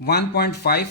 1.5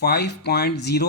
5.0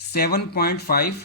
7.5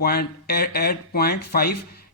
8.5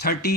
30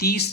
30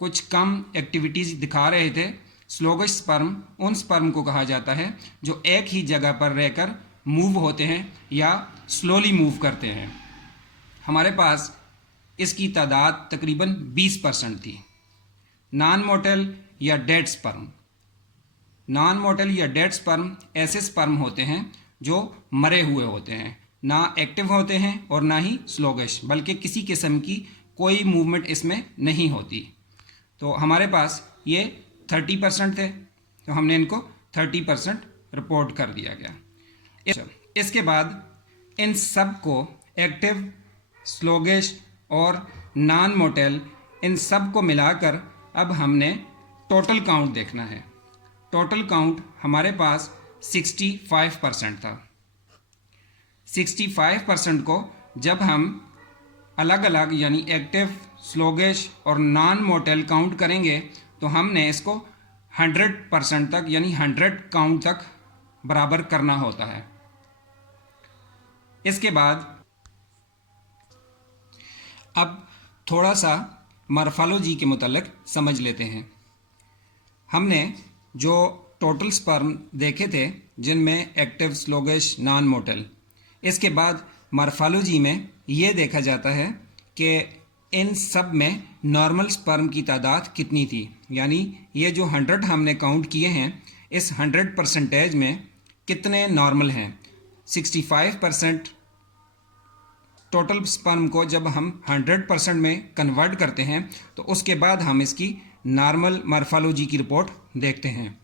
कुछ कम एक्टिविटीज़ दिखा रहे थे, स्लोगिश स्पर्म उन स्पर्म को कहा जाता है जो एक ही जगह पर रहकर मूव होते हैं या स्लोली मूव करते हैं। हमारे पास इसकी तादाद तकरीबन 20% थी। नॉन मोटेल या डेड स्पर्म, नॉन मोटेल या डेड स्पर्म ऐसे स्पर्म होते हैं जो मरे हुए होते हैं, ना एक्टिव होते हैं और ना ही स्लोगिश, बल्कि किसी किस्म की कोई मूवमेंट इसमें नहीं होती। तो हमारे पास ये 30% थे, तो हमने इनको 30% रिपोर्ट कर दिया गया। इसके बाद इन सब को एक्टिव, स्लोगिश और नॉन मोटेल इन सब को मिलाकर अब हमने टोटल काउंट देखना है। टोटल काउंट हमारे पास 65% था। 65% को जब हम अलग अलग यानी एक्टिव, स्लोगिश और नॉन मोटेल काउंट करेंगे तो हमने इसको 100% तक यानी 100 काउंट तक बराबर करना होता है। इसके बाद अब थोड़ा सा मॉर्फोलॉजी के मुतालिक समझ लेते हैं। हमने जो टोटल स्पर्म देखे थे जिनमें एक्टिव, स्लोगिश, नॉन मोटेल, इसके बाद मॉर्फोलॉजी में ये देखा जाता है कि इन सब में नॉर्मल स्पर्म की तादाद कितनी थी, यानी ये जो 100 हमने काउंट किए हैं इस 100% में कितने नॉर्मल हैं। 65% टोटल स्पर्म को जब हम 100% में कन्वर्ट करते हैं तो उसके बाद हम इसकी नॉर्मल मॉर्फोलॉजी की रिपोर्ट देखते हैं।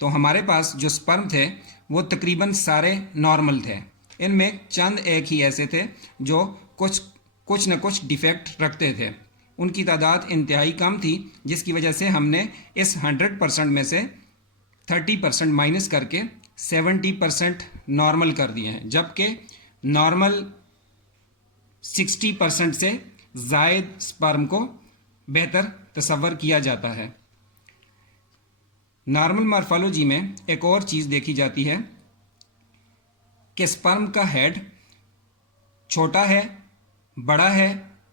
तो हमारे पास जो स्पर्म थे वो तकरीबन सारे नॉर्मल थे। इनमें चंद एक ही ऐसे थे जो कुछ न कुछ डिफेक्ट रखते थे। उनकी तादाद इंतहाई कम थी, जिसकी वजह से हमने इस 100% में से 30% माइनस करके 70% नॉर्मल कर दिए हैं, जबकि नॉर्मल 60% से ज़ायद स्पर्म को बेहतर तस्वर किया जाता है। नॉर्मल मॉर्फोलॉजी में एक और चीज़ देखी जाती है कि स्पर्म का हेड छोटा है, बड़ा है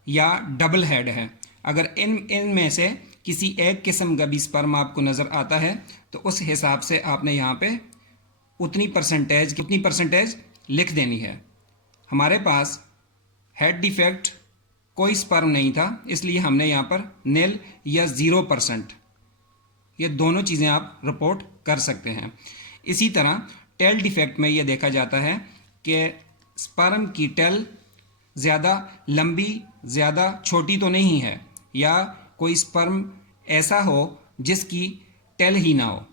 या डबल हेड है। अगर इन में से किसी एक किस्म का भी स्पर्म आपको नज़र आता है तो उस हिसाब से आपने यहाँ पे कितनी परसेंटेज लिख देनी है। हमारे पास हेड डिफेक्ट कोई स्पर्म नहीं था, इसलिए हमने यहाँ पर निल या 0% ये दोनों चीज़ें आप रिपोर्ट कर सकते हैं। इसी तरह टेल डिफेक्ट में ये देखा जाता है कि स्पर्म की टेल ज़्यादा लंबी, ज़्यादा छोटी तो नहीं है, या कोई स्पर्म ऐसा हो जिसकी टेल ही ना हो।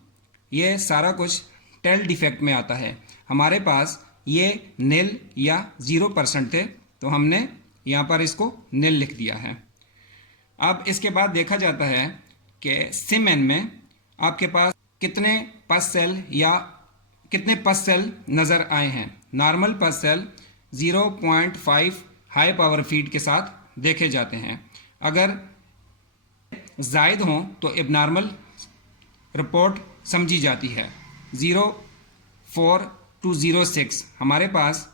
ये सारा कुछ टेल डिफेक्ट में आता है। हमारे पास ये निल या 0% थे, तो हमने यहाँ पर इसको निल लिख दिया है। अब इसके बाद देखा जाता है कि सीमेन में आपके पास कितने पस सेल नज़र आए हैं। नॉर्मल पस सेल 0.5 हाई पावर फीड के साथ देखे जाते हैं। अगर ज़ायद हों तो एबनॉर्मल रिपोर्ट समझी जाती है। 0.4 to 0.6 हमारे पास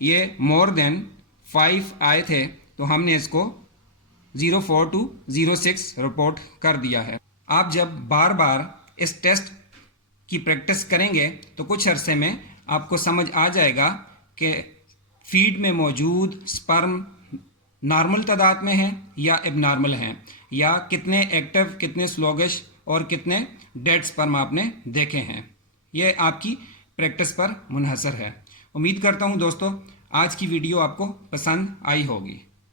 ये मोर देन 5 आए थे, तो हमने इसको 0.4 to 0.6 रिपोर्ट कर दिया है। आप जब बार बार इस टेस्ट की प्रैक्टिस करेंगे तो कुछ अरसे में आपको समझ आ जाएगा कि फीड में मौजूद स्पर्म नॉर्मल तादाद में हैं या एबनॉर्मल हैं, या कितने एक्टिव, कितने स्लोगिश और कितने डेड स्पर्म आपने देखे हैं। ये आपकी प्रैक्टिस पर मुनहसर है। उम्मीद करता हूँ दोस्तों आज की वीडियो आपको पसंद आई होगी।